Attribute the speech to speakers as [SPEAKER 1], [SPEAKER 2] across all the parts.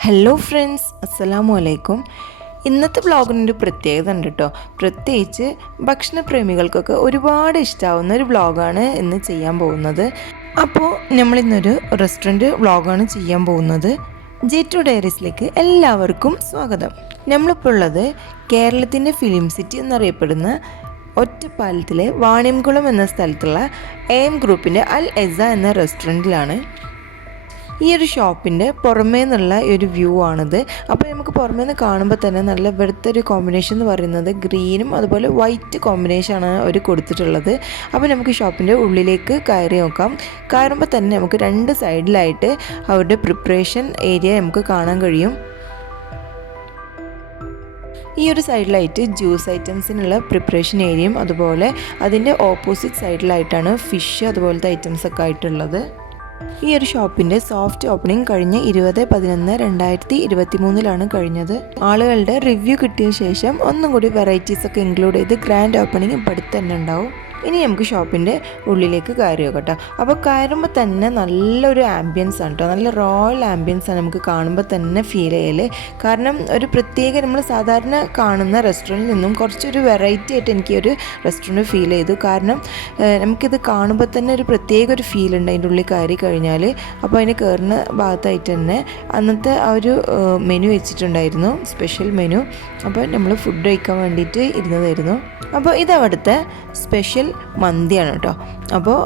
[SPEAKER 1] Hello friends അസ്സലാമു അലൈക്കും ഇന്നത്തെ വ്ളോഗിനൊരു പ്രത്യേകത ഉണ്ട് കേട്ടോ പ്രത്യേകിച്ച് ഭക്ഷണപ്രേമികൾക്കൊക്കെ ഒരുപാട് ഇഷ്ടമാവുന്ന ഒരു വ്ളോഗാണ് ഇന്ന് ചെയ്യാൻ പോകുന്നത്. അപ്പോൾ നമ്മളിന്നൊരു റെസ്റ്റോറന്റ് വ്ളോഗാണ് ചെയ്യാൻ പോകുന്നത്. ജെ ടു ഡയറീസിലേക്ക് എല്ലാവർക്കും സ്വാഗതം. നമ്മളിപ്പോൾ ഉള്ളത് കേരളത്തിന്റെ ഫിലിം സിറ്റി എന്നറിയപ്പെടുന്ന ഒറ്റപ്പാലത്തിലെ വാണിംകുളം എന്ന സ്ഥലത്തുള്ള എ എം ഗ്രൂപ്പിന്റെ അൽ എസ എന്ന റെസ്റ്റോറന്റിലാണ് ഈ ഒരു ഷോപ്പിന്റെ പുറമേ നിന്നുള്ള ഒരു വ്യൂ ആണിത്. അപ്പോൾ നമുക്ക് പുറമേ നിന്ന് കാണുമ്പോൾ തന്നെ നല്ല ഇവിടുത്തെ ഒരു കോമ്പിനേഷൻ എന്ന് പറയുന്നത് ഗ്രീനും അതുപോലെ വൈറ്റ് കോമ്പിനേഷനാണ് അവർ കൊടുത്തിട്ടുള്ളത്. അപ്പോൾ നമുക്ക് ഷോപ്പിന്റെ ഉള്ളിലേക്ക് കയറി നോക്കാം. കയറുമ്പോൾ തന്നെ നമുക്ക് രണ്ട് സൈഡിലായിട്ട് അവരുടെ പ്രിപ്പറേഷൻ ഏരിയ നമുക്ക് കാണാൻ കഴിയും. ഈ ഒരു സൈഡിലായിട്ട് ജ്യൂസ് ഐറ്റംസിനുള്ള പ്രിപ്പറേഷൻ ഏരിയയും അതുപോലെ അതിന്റെ ഓപ്പോസിറ്റ് സൈഡിലായിട്ടാണ് ഫിഷ് അതുപോലത്തെ ഐറ്റംസൊക്കെ ആയിട്ടുള്ളത്. ഈ ഒരു ഷോപ്പിന്റെ സോഫ്റ്റ് ഓപ്പണിംഗ് കഴിഞ്ഞ ഇരുപത് പതിനൊന്ന് രണ്ടായിരത്തി ഇരുപത്തി മൂന്നിലാണ് കഴിഞ്ഞത്. ആളുകളുടെ റിവ്യൂ കിട്ടിയ ശേഷം ഒന്നും കൂടി വെറൈറ്റീസ് ഒക്കെ ഇൻക്ലൂഡ് ചെയ്ത് ഗ്രാൻഡ് ഓപ്പണിംഗ് ഇപ്പം അടുത്ത് തന്നെ ഉണ്ടാവും. ഇനി നമുക്ക് ഷോപ്പിന്റെ ഉള്ളിലേക്ക് കയറി കേട്ടോ. അപ്പോൾ കയറുമ്പോൾ തന്നെ നല്ലൊരു ആംബിയൻസ് ആണ് കേട്ടോ. നല്ല റോയൽ ആംബിയൻസ് ആണ് നമുക്ക് കാണുമ്പോൾ തന്നെ ഫീൽ ചെയ്യൽ കാരണം ഒരു പ്രത്യേക നമ്മൾ സാധാരണ കാണുന്ന റെസ്റ്റോറന്റിൽ നിന്നും കുറച്ചൊരു വെറൈറ്റി ആയിട്ട് എനിക്ക് ഒരു റെസ്റ്റോറന്റ് ഫീൽ ചെയ്തു. കാരണം നമുക്കിത് കാണുമ്പോൾ തന്നെ ഒരു പ്രത്യേക ഒരു ഫീൽ ഉണ്ട് അതിന്റെ ഉള്ളിൽ കയറി കഴിഞ്ഞാൽ അപ്പോൾ അതിന് കയറുന്ന ഭാഗത്തായിട്ട് തന്നെ അന്നത്തെ ആ ഒരു മെനു വെച്ചിട്ടുണ്ടായിരുന്നു. സ്പെഷ്യൽ മെനു അപ്പോൾ നമ്മൾ ഫുഡ് കഴിക്കാൻ വേണ്ടിയിട്ട് ഇരുന്നതായിരുന്നു. അപ്പോൾ ഇത് അവിടുത്തെ സ്പെഷ്യൽ മന്തിയാണ് കേട്ടോ. അപ്പോൾ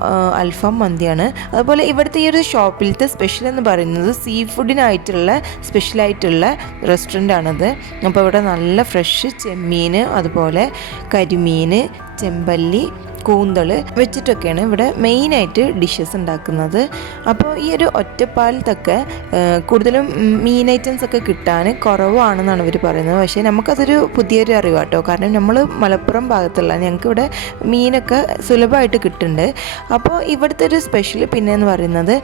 [SPEAKER 1] അൽഫാം മന്തിയാണ്. അതുപോലെ ഇവിടുത്തെ ഈ ഒരു ഷോപ്പിലത്തെ സ്പെഷ്യൽ എന്ന് പറയുന്നത് സീ ഫുഡിനായിട്ടുള്ള സ്പെഷ്യലായിട്ടുള്ള റെസ്റ്റോറന്റ് ആണത് അപ്പോൾ ഇവിടെ നല്ല ഫ്രഷ് ചെമ്മീൻ അതുപോലെ കരിമീൻ ചെമ്പല്ലി കൂന്തൾ വെച്ചിട്ടൊക്കെയാണ് ഇവിടെ മെയിനായിട്ട് ഡിഷസ് ഉണ്ടാക്കുന്നത്. അപ്പോൾ ഈ ഒരു ഒറ്റപ്പാലത്തൊക്കെ കൂടുതലും മീൻ ഐറ്റംസ് ഒക്കെ കിട്ടാൻ കുറവാണെന്നാണ് ഇവർ പറയുന്നത്. പക്ഷേ നമുക്കതൊരു പുതിയൊരു അറിവാട്ടോ. കാരണം നമ്മൾ മലപ്പുറം ഭാഗത്തുള്ള ഞങ്ങൾക്ക് ഇവിടെ മീനൊക്കെ സുലഭമായിട്ട് കിട്ടുന്നുണ്ട്. അപ്പോൾ ഇവിടുത്തെ ഒരു സ്പെഷ്യൽ പിന്നെ എന്ന് പറയുന്നത്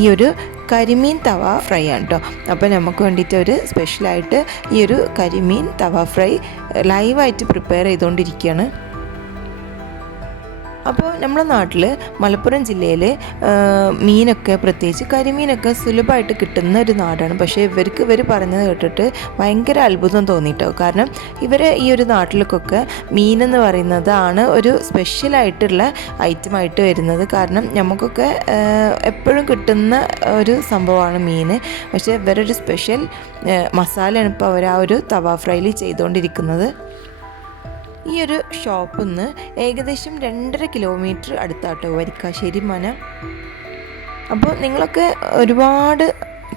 [SPEAKER 1] ഈ ഒരു കരിമീൻ തവ ഫ്രൈ ആണ് കേട്ടോ അപ്പോൾ നമുക്ക് വേണ്ടിയിട്ട് ഒരു സ്പെഷ്യലായിട്ട് ഈ ഒരു കരിമീൻ തവ ഫ്രൈ ലൈവായിട്ട് പ്രിപ്പയർ ചെയ്തുകൊണ്ടിരിക്കുകയാണ് അപ്പോൾ നമ്മുടെ നാട്ടിൽ മലപ്പുറം ജില്ലയിൽ മീനൊക്കെ പ്രത്യേകിച്ച് കരിമീനൊക്കെ സുലഭമായിട്ട് കിട്ടുന്ന ഒരു നാടാണ്. പക്ഷേ ഇവർക്ക് ഇവർ പറഞ്ഞത് കേട്ടിട്ട് ഭയങ്കര അത്ഭുതം തോന്നിയിട്ടോ കാരണം ഇവർ ഈ ഒരു നാട്ടിലേക്കൊക്കെ മീനെന്ന് പറയുന്നതാണ് ഒരു സ്പെഷ്യലായിട്ടുള്ള ഐറ്റമായിട്ട് വരുന്നത്. കാരണം നമുക്കൊക്കെ എപ്പോഴും കിട്ടുന്ന ഒരു സംഭവമാണ് മീൻ. പക്ഷേ ഇവരൊരു സ്പെഷ്യൽ മസാലയാണ് ഇപ്പോൾ അവർ ആ ഒരു തവ ഫ്രൈയിൽ ചെയ്തുകൊണ്ടിരിക്കുന്നത് ഈ ഒരു ഷോപ്പിൽ നിന്ന് ഏകദേശം രണ്ടര കിലോമീറ്റർ അടുത്താട്ടോ വരിക്കാശ്ശേരി മന? അപ്പോൾ നിങ്ങളൊക്കെ ഒരുപാട്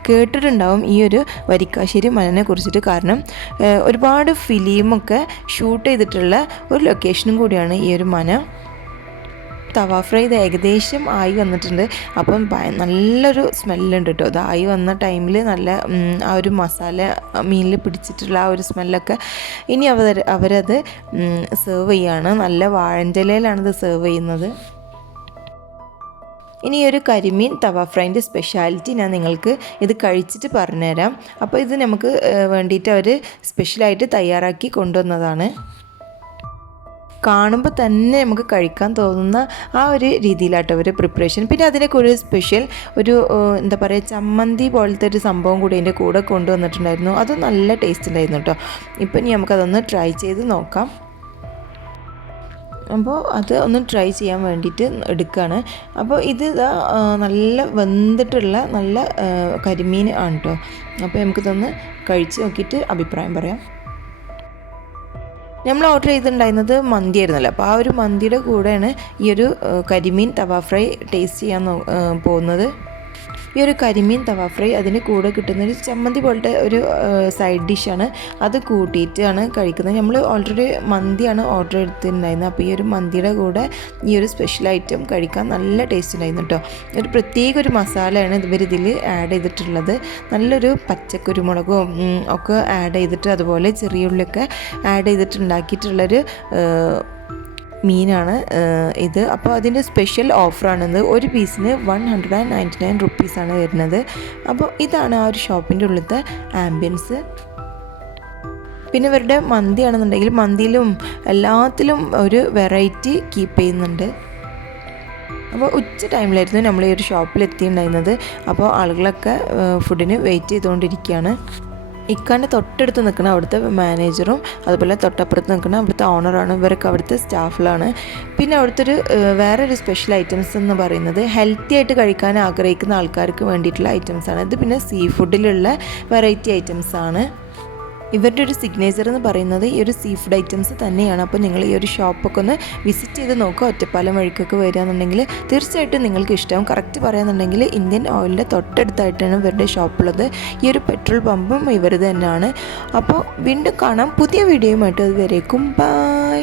[SPEAKER 1] കേട്ടിട്ടുണ്ടാവും ഈ ഒരു വരിക്കാശ്ശേരി മലനെ കുറിച്ചിട്ട്. കാരണം ഒരുപാട് ഫിലിമൊക്കെ ഷൂട്ട് ചെയ്തിട്ടുള്ള ഒരു ലൊക്കേഷനും കൂടിയാണ് ഈ ഒരു മന. തവ ഫ്രൈ ഇത് ഏകദേശം ആയി വന്നിട്ടുണ്ട്. അപ്പം നല്ലൊരു സ്മെല്ലുണ്ട് കേട്ടോ. ഇത് ആയി വന്ന ടൈമിൽ നല്ല ആ ഒരു മസാല മീനിൽ പിടിച്ചിട്ടുള്ള ആ ഒരു സ്മെല്ലൊക്കെ ഇനി അവർ അവരത് സെർവ് ചെയ്യാണ്. നല്ല വാഴഞ്ചലയിലാണിത് സെർവ് ചെയ്യുന്നത്. ഇനി ഒരു കരിമീൻ തവ ഫ്രൈന്റെ സ്പെഷ്യാലിറ്റി ഞാൻ നിങ്ങൾക്ക് ഇത് കഴിച്ചിട്ട് പറഞ്ഞുതരാം. അപ്പോൾ ഇത് നമുക്ക് വേണ്ടിയിട്ട് അവർ സ്പെഷ്യലായിട്ട് തയ്യാറാക്കി കൊണ്ടുവന്നതാണ്. കാണുമ്പോൾ തന്നെ നമുക്ക് കഴിക്കാൻ തോന്നുന്ന ആ ഒരു രീതിയിലാട്ടോ ഒരു പ്രിപ്പറേഷൻ പിന്നെ അതിന്റെ ഒരു സ്പെഷ്യൽ ഒരു എന്താ പറയുക ചമ്മന്തി പോലത്തെ ഒരു സംഭവം കൂടി അതിന്റെ കൂടെ കൊണ്ടുവന്നിട്ടുണ്ടായിരുന്നു. അത് നല്ല ടേസ്റ്റ് ഉണ്ടായിരുന്നു കേട്ടോ. ഇപ്പം ഇനി നമുക്കതൊന്ന് ട്രൈ ചെയ്ത് നോക്കാം. അപ്പോൾ അത് ഒന്ന് ട്രൈ ചെയ്യാൻ വേണ്ടിയിട്ട് എടുക്കുകയാണ് അപ്പോൾ ഇത് നല്ല വെന്തിട്ടുള്ള നല്ല കരിമീൻ ആണ് കേട്ടോ. അപ്പോൾ നമുക്കിതൊന്ന് കഴിച്ച് നോക്കിയിട്ട് അഭിപ്രായം പറയാം. നമ്മൾ ഓർഡർ ചെയ്തിട്ടുണ്ടായിരുന്നത് മന്തി ആയിരുന്നല്ലോ അപ്പോൾ ആ ഒരു മന്തിയുടെ കൂടെയാണ് ഈ ഒരു കരിമീൻ തവ ഫ്രൈ ടേസ്റ്റ് ചെയ്യാൻ പോകുന്നത്. ഈ ഒരു കരിമീൻ തവ ഫ്രൈ അതിന് കൂടെ കിട്ടുന്ന ഒരു ചമ്മന്തി പോലത്തെ ഒരു സൈഡ് ഡിഷാണ് അത് കൂട്ടിയിട്ടാണ് കഴിക്കുന്നത്. നമ്മൾ ഓൾറെഡി മന്തിയാണ് ഓർഡർ എടുത്തിട്ടുണ്ടായിരുന്നത്. അപ്പോൾ ഈ ഒരു മന്തിയുടെ കൂടെ ഈ ഒരു സ്പെഷ്യൽ ഐറ്റം കഴിക്കാൻ നല്ല ടേസ്റ്റ് ഉണ്ടായിരുന്നു കേട്ടോ ഒരു പ്രത്യേക ഒരു മസാലയാണ് ഇവർ ഇതിൽ ആഡ് ചെയ്തിട്ടുള്ളത്. നല്ലൊരു പച്ചക്കുരുമുളകും ഒക്കെ ആഡ് ചെയ്തിട്ട് അതുപോലെ ചെറിയ ഉള്ളിയൊക്കെ ആഡ് ചെയ്തിട്ടുണ്ടാക്കിയിട്ടുള്ളൊരു മീനാണ്. ഇത് അപ്പോൾ അതിന്റെ സ്പെഷ്യൽ ഓഫറാണിത് ഒരു പീസിന് one hundred and ninety nine റുപ്പീസാണ് വരുന്നത്. അപ്പോൾ ഇതാണ് ആ ഒരു ഷോപ്പിന്റെ ഉള്ളിലത്തെ ആംബിയൻസ് പിന്നെ ഇവരുടെ മന്തിയാണെന്നുണ്ടെങ്കിൽ മന്തിയിലും എല്ലാത്തിലും ഒരു വെറൈറ്റി കീപ്പ് ചെയ്യുന്നുണ്ട്. അപ്പോൾ ഉച്ച ടൈമിലായിരുന്നു നമ്മൾ ഈ ഒരു ഷോപ്പിൽ എത്തിയിട്ടുണ്ടായിരുന്നത്. അപ്പോൾ ആളുകളൊക്കെ ഫുഡിന് വെയിറ്റ് ചെയ്തുകൊണ്ടിരിക്കുകയാണ്. ഇക്കാന്റെ തൊട്ടടുത്ത് നിൽക്കുന്ന അവിടുത്തെ മാനേജറും അതുപോലെ തൊട്ടപ്പുറത്ത് നിൽക്കുന്ന അവിടുത്തെ ഓണറാണ് ഇവരൊക്കെ അവിടുത്തെ സ്റ്റാഫിലാണ് പിന്നെ അവിടുത്തെ ഒരു വേറെ ഒരു സ്പെഷ്യൽ ഐറ്റംസ് എന്ന് പറയുന്നത് ഹെൽത്തി ആയിട്ട് കഴിക്കാൻ ആഗ്രഹിക്കുന്ന ആൾക്കാർക്ക് വേണ്ടിയിട്ടുള്ള ആണ്. ഇത് പിന്നെ സീ ഫുഡിലുള്ള വെറൈറ്റി ആണ്. ഇവരുടെ ഒരു സിഗ്നേച്ചർ എന്ന് പറയുന്നത് ഈ ഒരു സീ ഫുഡ് ഐറ്റംസ് തന്നെയാണ്. അപ്പോൾ നിങ്ങൾ ഈ ഒരു ഷോപ്പൊക്കെ ഒന്ന് വിസിറ്റ് ചെയ്ത് നോക്കുക. ഒറ്റപ്പാലം വഴിക്കൊക്കെ വരികയെന്നുണ്ടെങ്കിൽ തീർച്ചയായിട്ടും നിങ്ങൾക്ക് ഇഷ്ടം കറക്റ്റ് പറയുകയെന്നുണ്ടെങ്കിൽ ഇന്ത്യൻ ഓയിലിന്റെ തൊട്ടടുത്തായിട്ടാണ് ഇവരുടെ ഷോപ്പുള്ളത് ഈ ഒരു പെട്രോൾ പമ്പും ഇവർ തന്നെയാണ്. അപ്പോൾ വീണ്ടും കാണാം. പുതിയ വീഡിയോയുമായിട്ട് അതുവരേക്കും. ബൈ